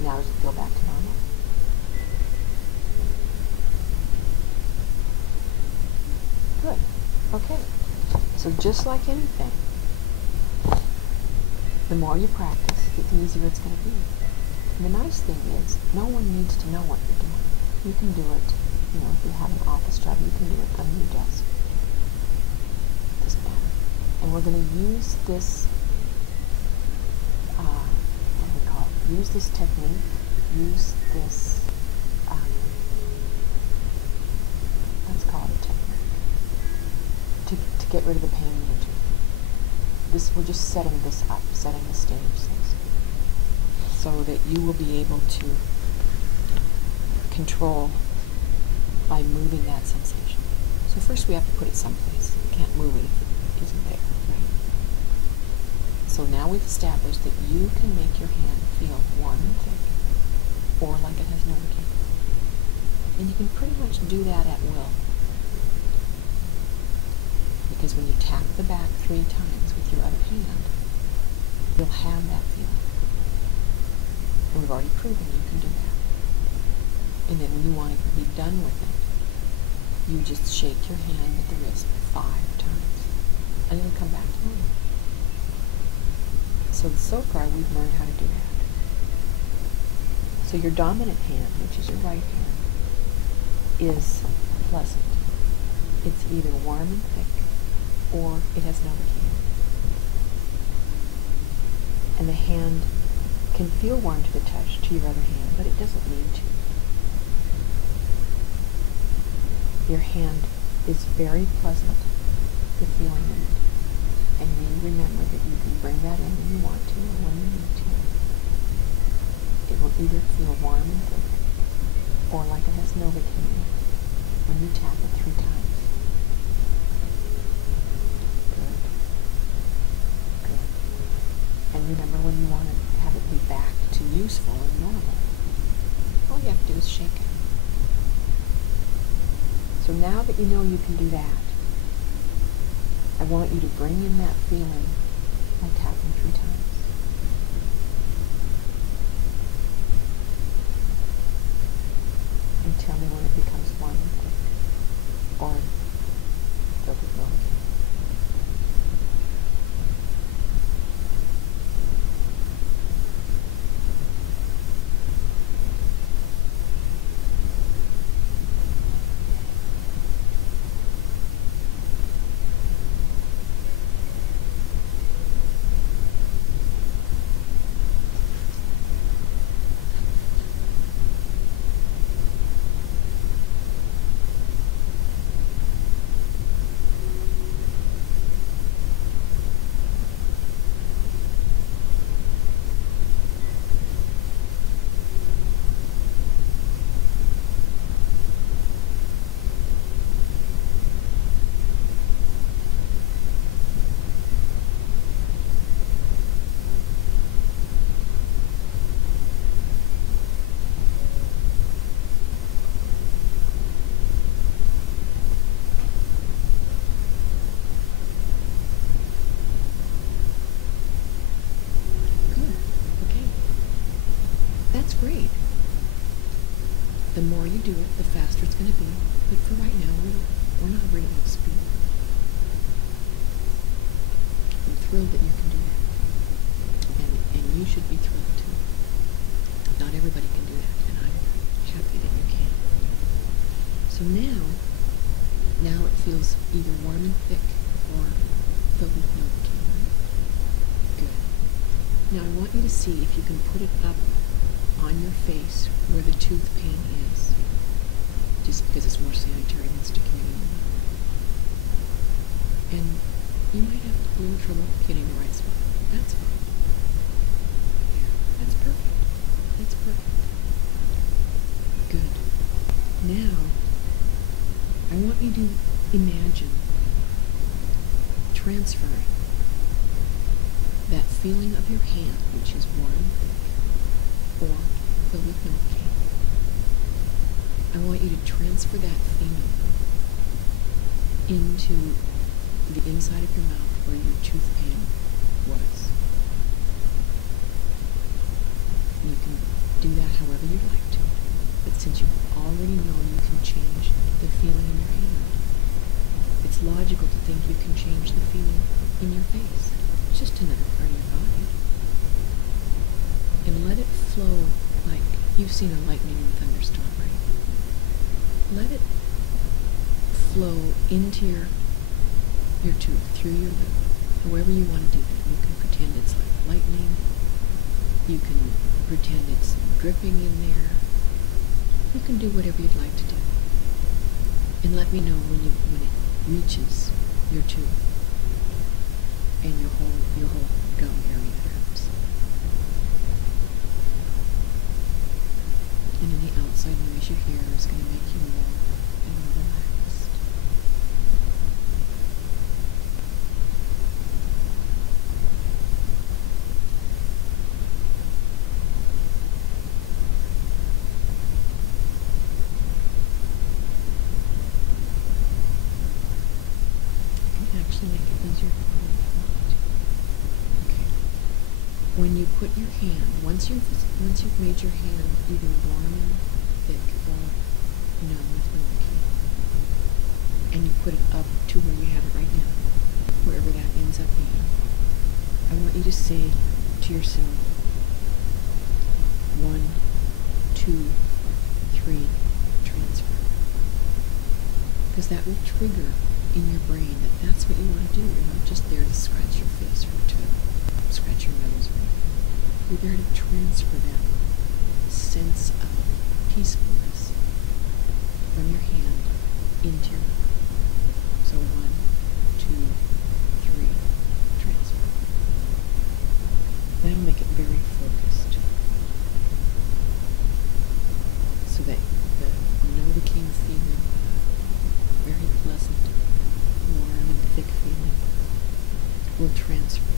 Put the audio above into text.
And now does it feel back to normal? Good. Okay. So just like anything, the more you practice, the easier it's going to be. And the nice thing is, no one needs to know what you're doing. You can do it, if you have an office job, you can do it from your desk. Doesn't matter. And we're going to use this, use this technique, use this, let's call it a technique, to get rid of the pain in your tooth. We're just setting this up, setting the stage, so that you will be able to control by moving that sensation. So first we have to put it someplace. You can't move it if it isn't there, right? So now we've established that you can make your hand feel warm and thick, or like it has Novocain. And you can pretty much do that at will. Because when you tap the back 3 times with your other hand, you'll have that feeling. And we've already proven you can do that. And then when you want to be done with it, you just shake your hand at the wrist 5 times, and it'll come back to normal. So far we've learned how to do that. So your dominant hand, which is your right hand, is pleasant. It's either warm and thick, or it has Novocain. And the hand can feel warm to the touch to your other hand, but it doesn't need to. Your hand is very pleasant, the feeling in it. And you remember that you can bring that in when you want to or when you need to. It will either feel warm and thick, or like it has Novocain when you tap it 3 times. Good. Good. And remember, when you want to have it be back to useful and normal, all you have to do is shake it. So now that you know you can do that, I want you to bring in that feeling by tapping 3 times. And tell me when it becomes warm and thick, or filled with Novocain. Great. The more you do it, the faster it's going to be. But for right now, we're not worried about speed. I'm thrilled that you can do that. And you should be thrilled too. Not everybody can do that, and I'm happy that you can. So now it feels either warm and thick or filled with Novocain, right? Good. Now I want you to see if you can put it up on your face where the tooth pain is, just because it's more sanitary than sticking it in. And you might have a little trouble getting the right spot. That's fine. Yeah, that's perfect. That's perfect. Good. Now, I want you to imagine transferring that feeling of your hand, which is warm, or filled with Novocain. I want you to transfer that feeling into the inside of your mouth where your tooth pain was. You can do however you'd like to. But since you already know you can change the feeling in your hand, it's logical to think you can change the feeling in your face. It's just another part of your body. And let it flow like you've seen a lightning and thunderstorm, right? Let it flow into your tooth, through your loop, however you want to do that. You can pretend it's like lightning. You can pretend it's dripping in there. You can do whatever you'd like to do. And let me know when it reaches your tooth and your whole gum area hurts. And any outside noise you hear is going to make you more and more relaxed. Make it easier for you if you want to. Okay. When you put your hand, once you've made your hand either warm and thick or numb with Novocain, and you put it up to where you have it right now, wherever that ends up being, I want you to say to yourself, 1, 2, 3, transfer. Because that will trigger in your brain that's what you want to do. You're not just there to scratch your face or to scratch your nose or anything. You're there to transfer that sense of peacefulness from your hand into your mouth. So 1, 2, 3, transfer. That'll make it very focused. So that the Novocain feeling, very pleasant, warm and thick feeling, will transfer